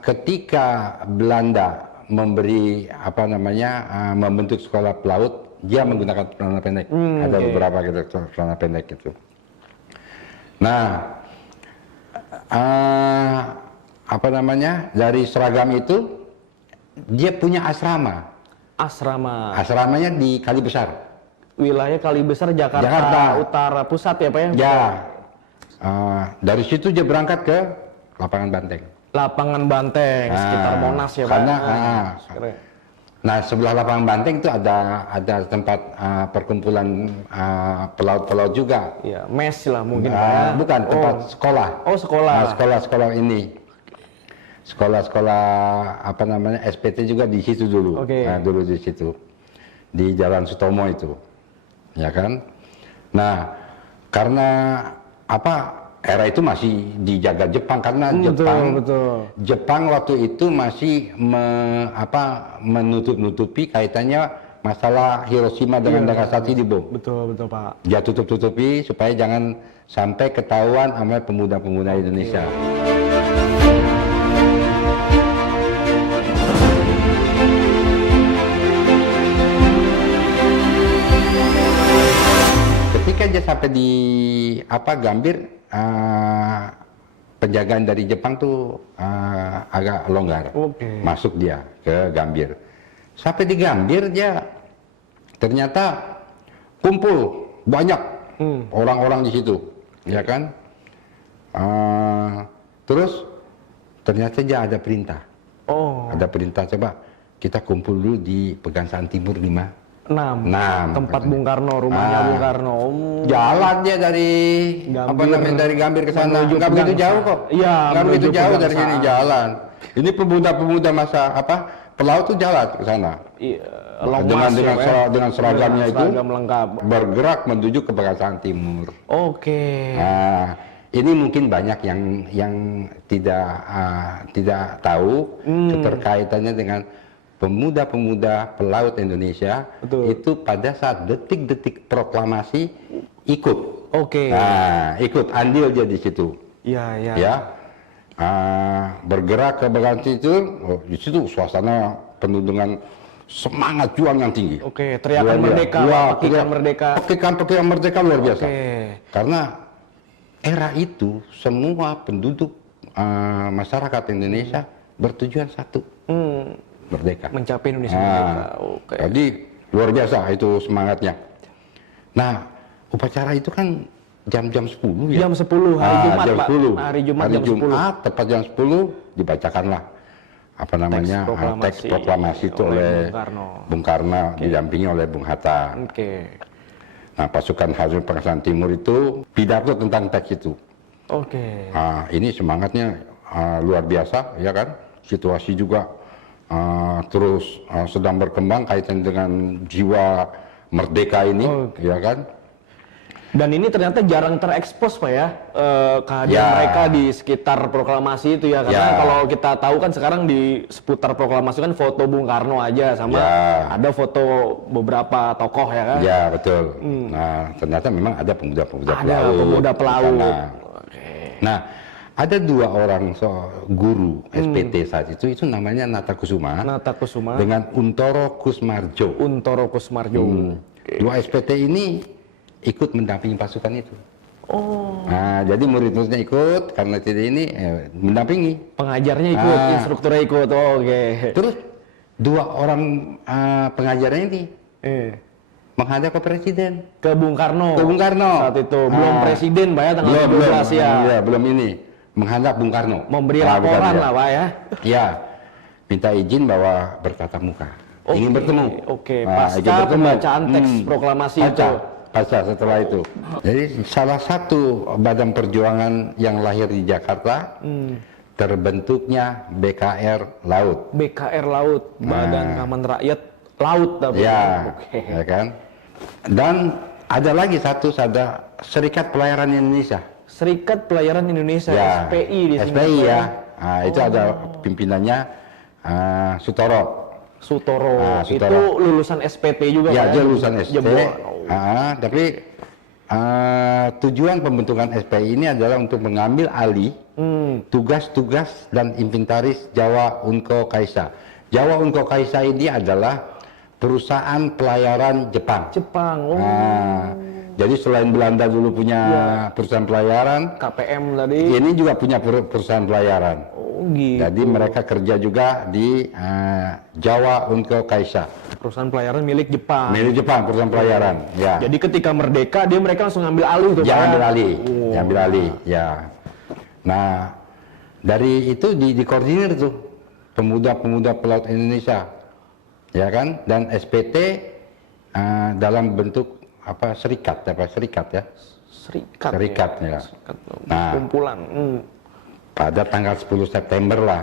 Ketika Belanda memberi membentuk sekolah pelaut, dia menggunakan celana pendek. Ada beberapa gitu celana pendek itu. Nah, dari seragam itu dia punya asrama. Asramanya di Kali Besar. Wilayah Kali Besar, Jakarta Utara Pusat ya Pak ya? Ya. Dari situ dia berangkat ke Lapangan Banteng. Lapangan Banteng, sekitar Monas ya Pak? Nah, sebelah Lapangan Banteng itu ada tempat perkumpulan pelaut-pelaut juga. Ya, mes lah mungkin Pak ya? Bukan, tempat sekolah. Oh, sekolah. Nah, sekolah ini. Sekolah SPT juga di situ dulu. Dulu di situ. Di Jalan Sutomo itu. Ya kan? Nah, karena era itu masih dijaga Jepang karena Jepang waktu itu masih menutup-nutupi kaitannya masalah Hiroshima dengan Nagasaki di bom. Betul Pak. Dia tutup-tutupi supaya jangan sampai ketahuan sama pemuda-pemuda Indonesia. Ketika dia sampai di Gambir, penjagaan dari Jepang tuh agak longgar. Masuk dia ke Gambir. Sampai di Gambir dia ternyata kumpul banyak orang-orang di situ, ya kan? Terus ternyata dia ada perintah. Ada perintah, coba kita kumpul dulu di Pegangsaan Timur 5. Tempat Bung Karno, rumahnya Bung Karno. Jalan dia dari dari Gambir ke sana. Nggak begitu jauh kok. Iya, nggak begitu jauh dari sini jalan. Ini pemuda-pemuda masa pelaut tuh jalan ke sana. Iya. Dengan seragamnya itu seragam lengkap. Bergerak menuju ke Pegangsaan Timur. Nah, ini mungkin banyak yang tidak tahu keterkaitannya dengan pemuda-pemuda pelaut Indonesia. Itu pada saat detik-detik proklamasi ikut. Nah, ikut andil dia di situ. Ya. Bergerak ke Pegangsaan Timur. Di situ suasana penuh dengan semangat juang yang tinggi. Teriakan merdeka, pekikan merdeka. Pekikan merdeka luar biasa. Karena era itu semua penduduk masyarakat Indonesia bertujuan satu. Merdeka. Mencapai Indonesia merdeka. Jadi luar biasa itu semangatnya. Nah, upacara itu kan jam 10 ya. Jam 10 hari Jumat, jam Pak. 10. Hari Jumat hari jam Jumat, 10. Tepat jam 10 dibacakanlah teks proklamasi itu oleh Bung Karno didampingi oleh Bung Hatta. Nah, pasukan Hasil Pegangsaan Timur itu pidato tentang teks itu. Nah, ini semangatnya luar biasa, ya kan? Situasi juga terus sedang berkembang kaitan dengan jiwa merdeka ini, ya kan? Dan ini ternyata jarang terekspos Pak ya, kehadiran mereka di sekitar proklamasi itu ya, karena kalau kita tahu kan sekarang di seputar proklamasi kan foto Bung Karno aja sama ada foto beberapa tokoh ya kan? Ya betul. Nah, ternyata memang ada pemuda-pemuda pelaut. Ada pemuda pelaut. Nah, ada dua orang guru SPT saat itu namanya Nata Kusuma dengan Untoro Kusmarjo. Dua SPT ini ikut mendampingi pasukan itu. Nah, jadi murid-muridnya ikut, karena tidak ini mendampingi. Pengajarnya ikut, instrukturnya ikut. Terus dua orang pengajarnya ini menghadap ke presiden. Ke Bung Karno. Saat itu belum presiden Pak ya, tanggal 12 ya. Iya, belum ini. Menghadap Bung Karno. Memberi laporan lah Pak ya. Iya. Minta izin bahwa bertatap muka. Ingin bertemu. Pasca pembacaan teks proklamasi itu. Pasca setelah itu. Jadi salah satu badan perjuangan yang lahir di Jakarta terbentuknya BKR Laut. BKR Laut, Badan Keamanan Rakyat Laut. Ya kan. Dan ada lagi ada Serikat Pelayaran Indonesia. Serikat Pelayaran Indonesia, SPI di sini. SPI ya. Nah, itu ada pimpinannya Sutoro. Itu lulusan SPT juga ya? Dia lulusan SPT. Tapi tujuan pembentukan SPI ini adalah untuk mengambil alih tugas-tugas dan inventaris Jawa Unco Kaisa. Jawa Unco Kaisa ini adalah perusahaan pelayaran Jepang. Jadi selain Belanda dulu punya perusahaan pelayaran, KPM tadi, ini juga punya perusahaan pelayaran. Gitu. Jadi mereka kerja juga di Jawa Unco Kaisa. Perusahaan pelayaran milik Jepang. Milik Jepang, perusahaan pelayaran. Ya. Jadi ketika merdeka mereka langsung ngambil alih tuh. Ambil alih, ambil alih. Ya. Nah, dari itu dikoordinir tuh pemuda-pemuda pelaut Indonesia, ya kan? Dan SPT dalam bentuk serikat ya. Serikat. Nah, kumpulan. Pada tanggal 10 September lah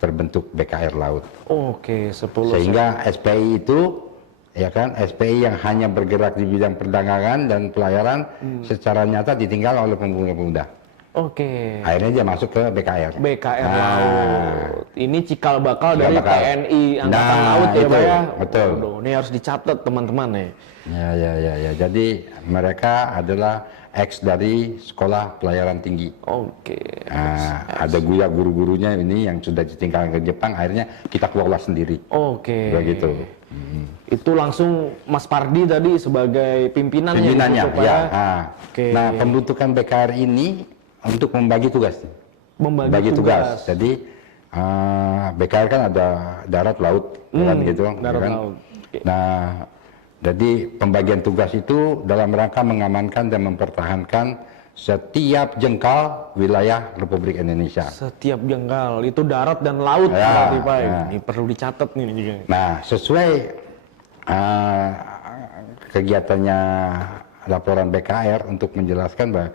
terbentuk BKR Laut. Oke, 10 Sehingga SPI itu, ya kan, SPI yang hanya bergerak di bidang perdagangan dan pelayaran secara nyata ditinggal oleh pemuda-pemuda. Oke. Akhirnya dia masuk ke BKR. BKR Laut. Ini cikal bakal dari TNI Angkatan Laut ya, Pak ya. Betul. Ini harus dicatat teman-teman nih. Ya. Jadi mereka adalah ex dari sekolah pelayaran tinggi. Oke. Ada guru-gurunya ini yang sudah ditinggalkan ke Jepang, akhirnya kita kelola sendiri. Oke. Begitu. Itu langsung Mas Pardi tadi sebagai pimpinannya. Pimpinannya, gitu, ya. Oke. Nah, pembentukan BKR ini untuk membagi tugas. Membagi tugas. Jadi BKR kan ada darat, laut, kan gitu. Darat, kan? laut. Okay. Nah, jadi pembagian tugas itu dalam rangka mengamankan dan mempertahankan setiap jengkal wilayah Republik Indonesia. Setiap jengkal itu darat dan laut, berarti, Pak. Ini perlu dicatat nih juga. Nah, sesuai kegiatannya laporan BKR untuk menjelaskan bahwa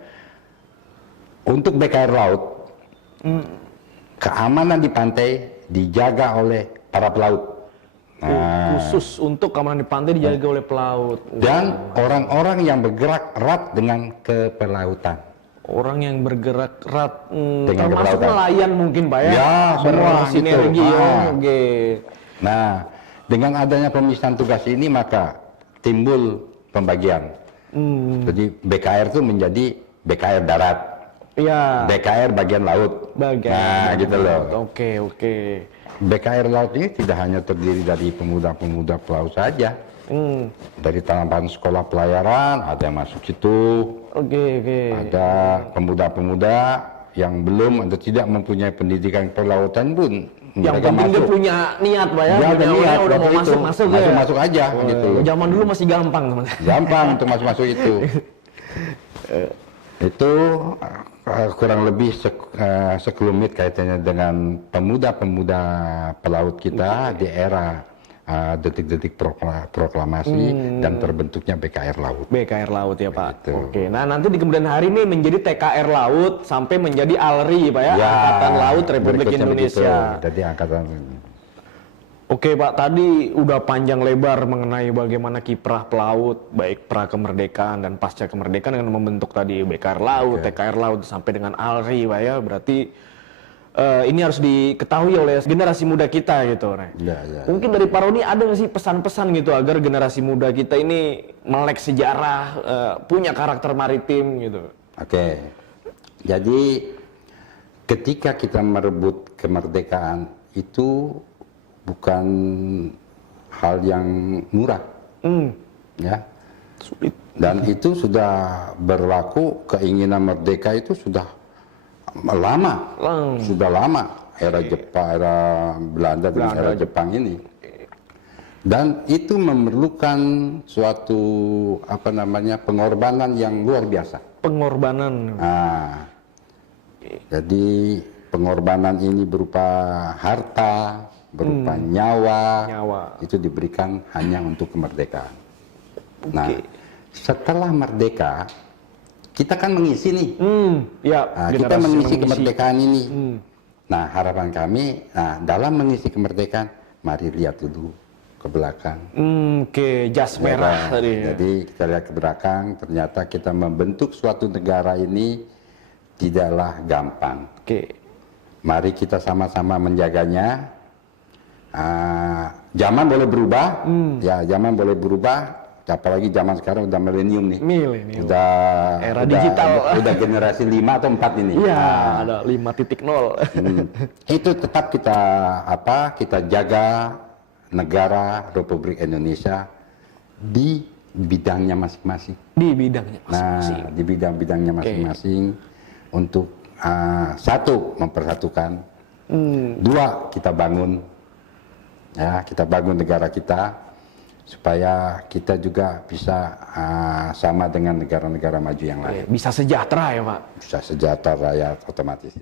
untuk BKR Laut, keamanan di pantai dijaga oleh para pelaut. Khusus untuk keamanan di pantai dijaga oleh pelaut. Dan orang-orang yang bergerak erat dengan kepelautan. Orang yang bergerak erat, Dengan termasuk kepelautan. nelayan mungkin, Pak ya? Ya, semua sinergi. gitu. Oke. Nah, dengan adanya pemisahan tugas ini maka timbul pembagian. Jadi BKR itu menjadi BKR darat. Iya. BKR bagian laut. Nah, gitu loh. Oke. BKR Laut ini tidak hanya terdiri dari pemuda-pemuda pelaut saja. Dari tahapan sekolah pelayaran ada yang masuk situ. Oke. Ada pemuda-pemuda yang belum atau tidak mempunyai pendidikan pelautan pun. Yang penting dia punya niat, Pak ya. Ada niat, udah mau masuk ya. Masuk aja gitu. Zaman dulu masih gampang, teman. Gampang untuk masuk itu. Itu kurang lebih sekelumit kaitannya dengan pemuda-pemuda pelaut kita di era detik-detik proklamasi dan terbentuknya BKR Laut. BKR Laut ya, Pak. Begitu. Oke. Nah, nanti di kemudian hari ini menjadi TKR Laut sampai menjadi ALRI, Pak ya, Angkatan Laut Republik Indonesia. Jadi angkatan. Oke, Pak, tadi udah panjang lebar mengenai bagaimana kiprah pelaut baik pra kemerdekaan dan pasca kemerdekaan dengan membentuk tadi BKR Laut, TKR Laut sampai dengan ALRI, Pak ya. Berarti ini harus diketahui oleh generasi muda kita gitu, Ya. Mungkin dari Pak Roni ada nggak sih pesan-pesan gitu agar generasi muda kita ini melek sejarah, punya karakter maritim gitu? Oke. Jadi ketika kita merebut kemerdekaan itu bukan hal yang murah, ya. Sulit. Dan itu sudah berlaku, keinginan merdeka itu sudah lama, sudah lama, era Jepang, era Belanda dan era Jepang ini. Dan itu memerlukan suatu pengorbanan yang luar biasa. Pengorbanan. Nah, jadi pengorbanan ini berupa harta, berupa nyawa, itu diberikan hanya untuk kemerdekaan. Nah, setelah merdeka, kita kan mengisi nih, kita mengisi kemerdekaan ini. Nah, harapan kami, dalam mengisi kemerdekaan, mari lihat dulu ke belakang. Jas merah tadi. Jadi kita lihat ke belakang, ternyata kita membentuk suatu negara ini tidaklah gampang. Mari kita sama-sama menjaganya. Zaman boleh berubah, zaman boleh berubah, apalagi zaman sekarang udah milenium nih. Milenium. Udah era digital. Udah generasi 5 atau 4 ini. Iya, ada 5.0. Itu tetap kita jaga negara Republik Indonesia di bidangnya masing-masing. Di bidangnya masing-masing. Nah, di bidang-bidangnya masing-masing untuk satu mempersatukan, dua kita bangun negara kita supaya kita juga bisa sama dengan negara-negara maju yang lain. Bisa sejahtera ya Pak? Bisa sejahtera rakyat otomatis.